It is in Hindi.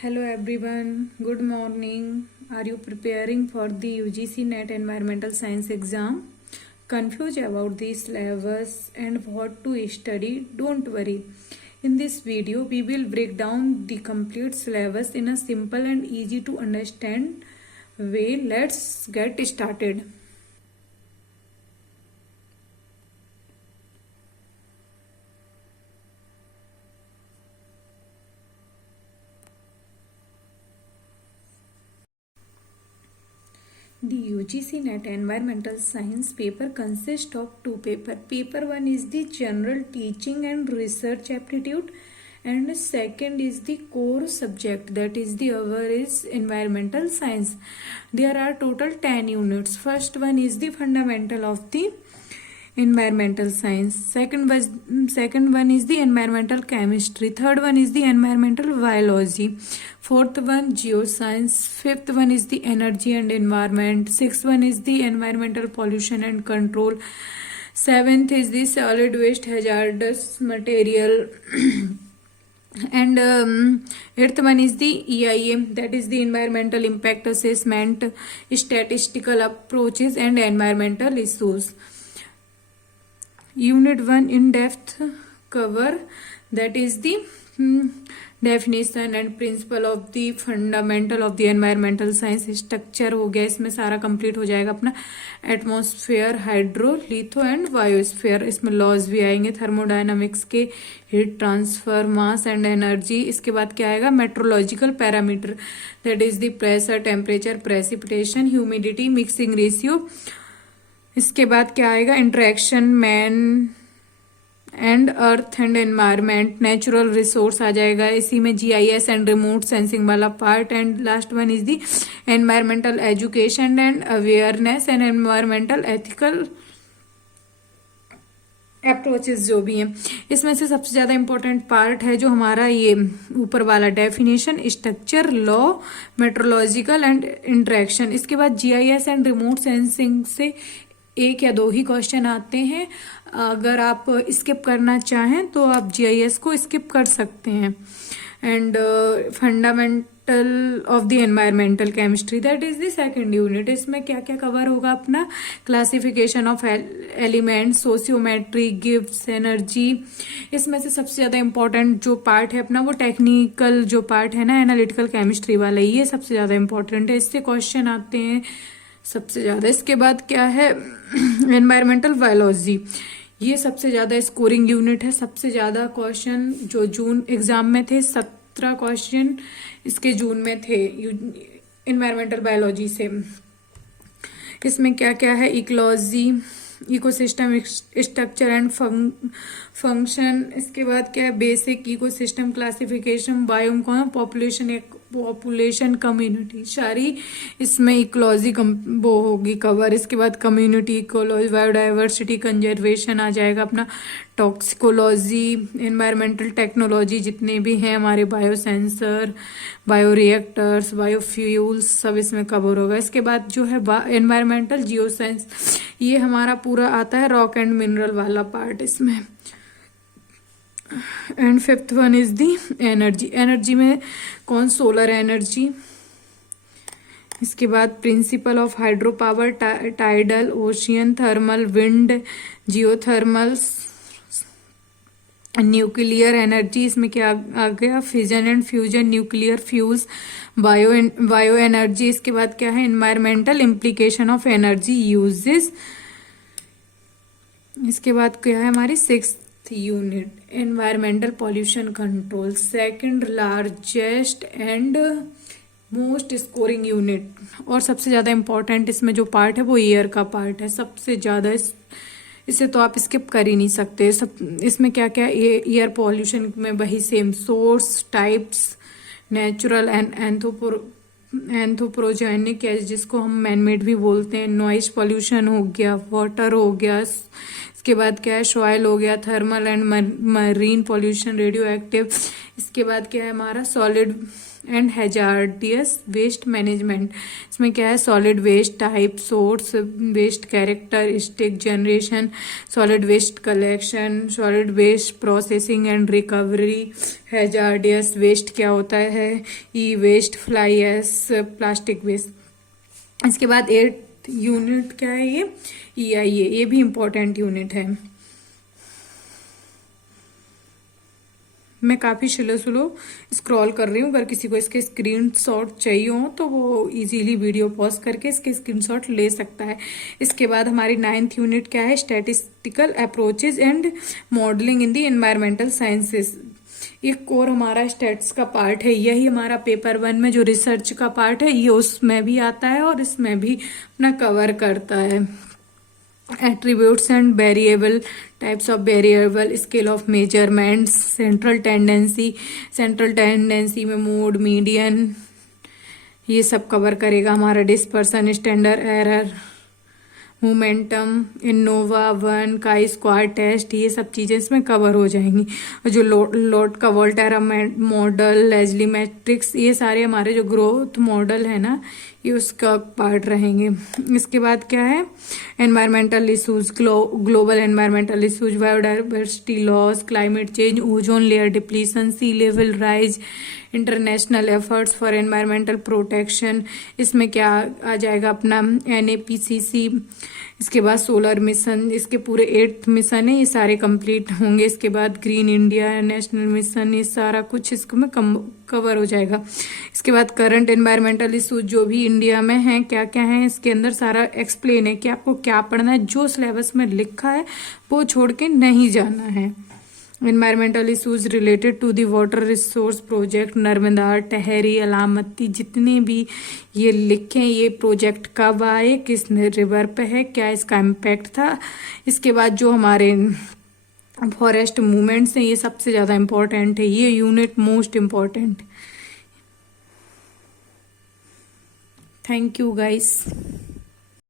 Hello everyone, good morning. Are you preparing for the UGC NET Environmental Science exam? Confused about the syllabus and what to study? Don't worry. In this video, we will break down the complete syllabus in a simple and easy to understand way. Let's get started. The UGC NET Environmental Science paper consists of two papers. Paper 1 is the general teaching and research aptitude, and second is the core subject, that is the other is environmental science. There are total 10 units. First one is the fundamental of the environmental science. Second one is the environmental chemistry. Third one is the environmental biology. Fourth one geoscience. Fifth one is the energy and environment. Sixth one is the environmental pollution and control. Seventh is the solid waste hazardous material. And eighth one is the EIA, that is the environmental impact assessment, statistical approaches and environmental issues. Unit 1 in-depth cover, that is the definition and principle of the fundamental of the environmental science. Structure हो गया, इसमें सारा कंप्लीट हो जाएगा अपना. Atmosphere, hydro, litho and biosphere. इसमें लॉज भी आएंगे थर्मोडायनामिक्स के, heat transfer, mass and energy. इसके बाद क्या आएगा? Meteorological parameter, that is the pressure, temperature, precipitation, humidity, mixing ratio. इसके बाद क्या आएगा? Interaction man and earth and environment, natural resource आ जाएगा. इसी में GIS एंड रिमोट सेंसिंग वाला part. And last one is the environmental education and awareness and environmental ethical approaches जो भी हैं. इसमें से सबसे ज्यादा इंपॉर्टेंट पार्ट है जो हमारा ये ऊपर वाला definition, structure, law, meteorological and interaction. इसके बाद GIS एंड रिमोट सेंसिंग से एक या दो ही क्वेश्चन आते हैं. अगर आप स्किप करना चाहें तो आप GIS को स्किप कर सकते हैं. And fundamental of the environmental chemistry, that is the second unit. इसमें क्या क्या कवर होगा अपना? Classification of element, sociometry, gives, energy. इसमें से सबसे ज्यादा इंपॉर्टेंट जो पार्ट है अपना वो टेक्निकल जो पार्ट है ना, एनालिटिकल केमिस्ट्री वाला, ये सबसे ज्यादा इंपॉर्टेंट है. इससे क्वेश्चन आते हैं सबसे ज्यादा. इसके बाद क्या है? Environmental biology. ये सबसे ज्यादा स्कोरिंग यूनिट है. सबसे ज्यादा क्वेश्चन जो जून एग्जाम में थे, 17 क्वेश्चन इसके जून में थे एनवायरमेंटल बायोलॉजी से. इसमें क्या क्या है? Ecology, ecosystem structure and function. इसके बाद क्या है? Basic ecosystem classification, biome population, community, सारी इसमें इकोलॉजी वो होगी कवर. इसके बाद कम्युनिटी इकोलॉजी, बायोडाइवर्सिटी, कंजर्वेशन आ जाएगा अपना. टॉक्सिकोलॉजी, एनवायरमेंटल टेक्नोलॉजी जितने भी हैं हमारे, बायोसेंसर, बायोरिएक्टर्स, बायोफ्यूल्स, सब इसमें कवर होगा. इसके बाद जो है एनवायरमेंटल जियोसाइंस, ये हमारा पूरा आता है रॉक एंड मिनरल वाला पार्ट इसमें. And fifth one is the energy. Energy में कौन? Solar energy. इसके बाद principle of hydro power, tidal, ocean, thermal, wind, geothermals, nuclear energy. इसमें क्या आ गया? Fission and fusion, nuclear fuels, bio energy. इसके बाद क्या है? Environmental implication of energy uses. इसके बाद क्या है हमारी sixth unit? Environmental pollution control, second largest and most scoring unit. और सबसे ज्यादा इंपॉर्टेंट इसमें जो पार्ट है वो एयर का पार्ट है. सबसे ज्यादा इसे तो आप स्किप कर ही नहीं सकते. सब इसमें क्या क्या? एयर पॉल्यूशन में वही same, source, types, natural and anthropogenic, जिसको हम मैनमेड भी बोलते हैं. नॉइज पॉल्यूशन हो गया, वाटर हो गया. इसके बाद क्या है, सॉइल हो गया, thermal and marine pollution, radio active. इसके बाद क्या है हमारा, solid and hazardous waste management. इसमें क्या है, solid waste type, source waste, characteristic, generation, solid waste collection, solid waste processing and recovery. Hazardous waste क्या होता है, E waste, fly ash, plastic waste. इसके बाद 8th यूनिट क्या है, ये EIA, ये भी इम्पोर्टेंट यूनिट है। मैं काफ़ी स्लो स्क्रॉल कर रही हूँ, अगर किसी को इसके स्क्रीनशॉट चाहिए हो तो वो इजीली वीडियो पॉज करके इसके स्क्रीनशॉट ले सकता है। इसके बाद हमारी 9th यूनिट क्या है, statistical approaches and modelling in the environmental sciences. एक कोर हमारा स्टैट्स का पार्ट है, यही हमारा पेपर 1 में जो रिसर्च का पार्ट है ये उसमें भी आता है और इसमें भी अपना कवर करता है। Attributes and variable, types of variable, scale of measurements, central tendency में मोड, मीडियन, ये सब कवर करेगा हमारा। Dispersion, standard error, momentum, Innova 1 का स्क्वाड टेस्ट, ये सब चीजें इसमें कवर हो जाएंगी। और जो लोड का वोल्टेरा मॉडल, लेजली मैट्रिक्स, ये सारे हमारे जो ग्रोथ मॉडल है ना, ये उसका पार्ट रहेंगे। इसके बाद क्या है, environmental issues, global environmental issues, biodiversity loss, climate change, ozone layer depletion, sea level rise, international efforts for environmental protection. इसमें क्या आ जाएगा अपना, NAPCC। इसके बाद सोलर मिशन, इसके पूरे 8 मिशन है, ये सारे कंप्लीट होंगे। इसके बाद ग्रीन इंडिया नेशनल मिशन, ये सारा कुछ इसमें कवर हो जाएगा। इसके बाद करंट एनवायरमेंटल इशूज जो भी इंडिया में है, क्या क्या है इसके अंदर सारा एक्सप्लेन है कि आपको क्या पढ़ना है। जो सिलेबस में लिखा है वो छोड़ के नहीं जाना है। Environmental issues related to the water resource project, Narmada, Tehri, Almatti, जितने भी ये लिखे, ये प्रोजेक्ट कब आए, किस रिवर पे है, क्या इसका इम्पैक्ट था। इसके बाद जो हमारे फॉरेस्ट मूवमेंट्स हैं, ये सबसे ज़्यादा इम्पोर्टेंट है, ये unit most important. Thank you guys.